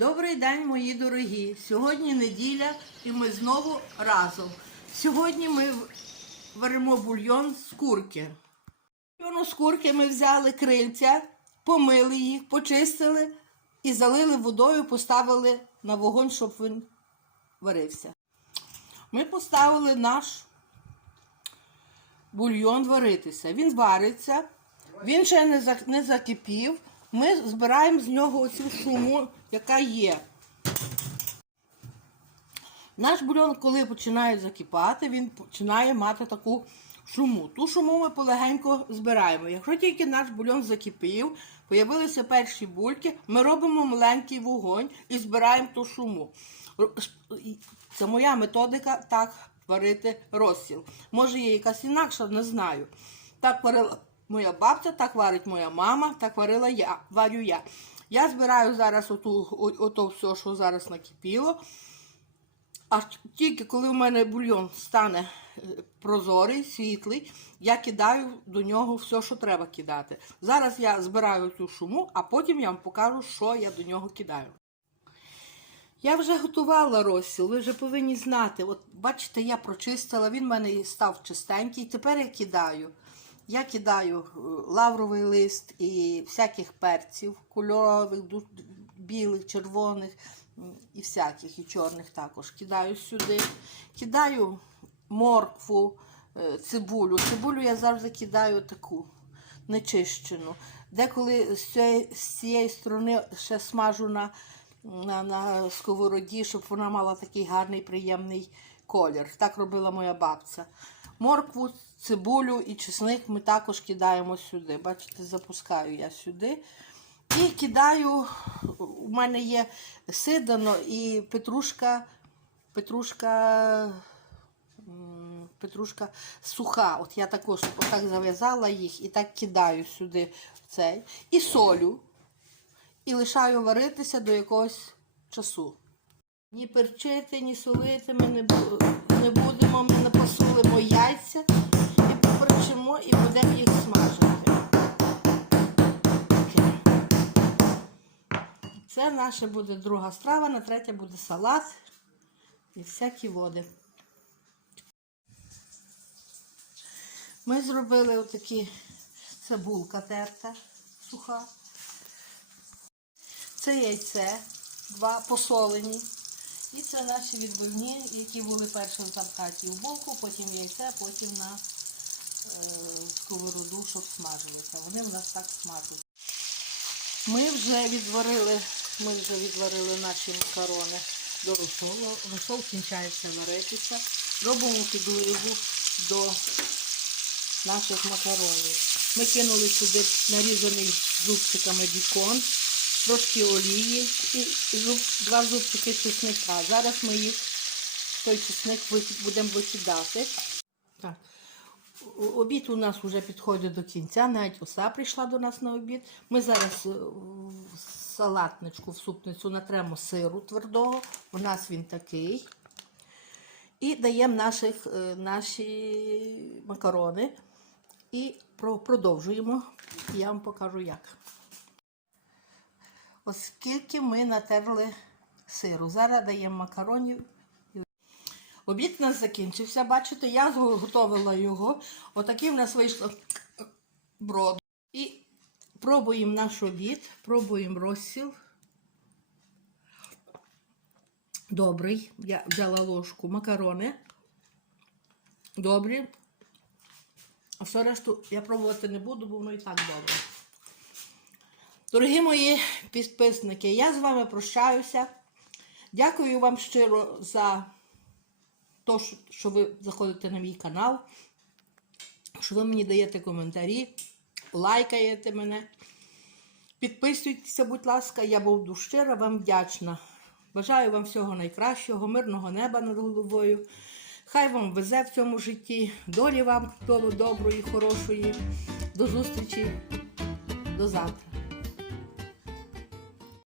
Добрий день, мої дорогі. Сьогодні неділя і ми знову разом. Сьогодні ми варимо бульйон з курки. Бульйону з курки ми взяли крильця, помили їх, почистили і залили водою, поставили на вогонь, щоб він варився. Ми поставили наш бульйон варитися. Він вариться, він ще не закипів. Ми збираємо з нього оцю шуму, яка є. Наш бульйон, коли починає закипати, він починає мати таку шуму. Ту шуму ми полегенько збираємо. Якщо тільки наш бульйон закипів, появилися перші бульки, ми робимо маленький вогонь і збираємо ту шуму. Це моя методика так варити розсіл. Може, є якась інакша, не знаю. Так варила моя бабця, так варить моя мама, так варила я, варю я. Я збираю зараз оту, ото все, що зараз накипіло. А тільки коли в мене бульйон стане е, прозорий, світлий, я кидаю до нього все, що треба кидати. Зараз я збираю цю шуму, а потім я вам покажу, що я до нього кидаю. Я вже готувала розсіл, ви вже повинні знати. От бачите, я прочистила, він в мене став чистенький. Тепер я кидаю. Я кидаю е, лавровий лист і всяких перців, кольорових, білих, червоних і всяких, і чорних також. Кидаю сюди. Кидаю моркву, е, цибулю. Цибулю я завжди кидаю таку нечищену. Деколи з цієї, з цієї сторони ще смажу на, на, на сковороді, щоб вона мала такий гарний, приємний колір. Так робила моя бабця. Моркву, цибулю і чесник ми також кидаємо сюди. Бачите, запускаю я сюди. І кидаю, у мене є сидано і петрушка, петрушка, петрушка суха. От я також отак зав'язала їх і так кидаю сюди в цей. І солю. І лишаю варитися до якогось часу. Ні перчити, ні солити ми не, будемо. Ми напосулимо яйця і і будемо їх смажити. Це наша буде друга страва, на третя буде салат і всякі води. Ми зробили отакі це терта суха. Це яйце, два посолені. І це наші відбивні, які були першим закаті в булку, потім яйце, потім на сковороду, щоб смажилися. Вони в нас так смажуть. Ми вже відварили, ми вже відварили наші макарони до розсолу. Розсол кінчається варитися. Робимо підливу до наших макаронів. Ми кинули сюди нарізаний зубчиками бікон, трошки олії і зуб, два зубчики чесника. Зараз ми їх, той чесник будемо викидати. Так. Обід у нас вже підходить до кінця, навіть оса прийшла до нас на обід. Ми зараз е, в салатничку, в супницю натремо сиру твердого. У нас він такий. І даємо наших, е, наші макарони. І про- продовжуємо. Я вам покажу як. Оскільки ми натерли сиру. Зараз даємо макаронів. Обід у нас закінчився. Бачите, я зготовила його. Отакий в нас вийшло брод. І пробуємо наш обід, пробуємо розсіл. Добрий. Я взяла ложку макарони. Добрі. А все решту я пробувати не буду, бо воно і так добре. Дорогі мої підписники, я з вами прощаюся. Дякую вам щиро за те, що ви заходите на мій канал, що ви мені даєте коментарі, лайкаєте мене. Підписуйтеся, будь ласка, я буду щиро вам вдячна. Бажаю вам всього найкращого, мирного неба над головою. Хай вам везе в цьому житті, долі вам того доброї, хорошої. До зустрічі, до завтра.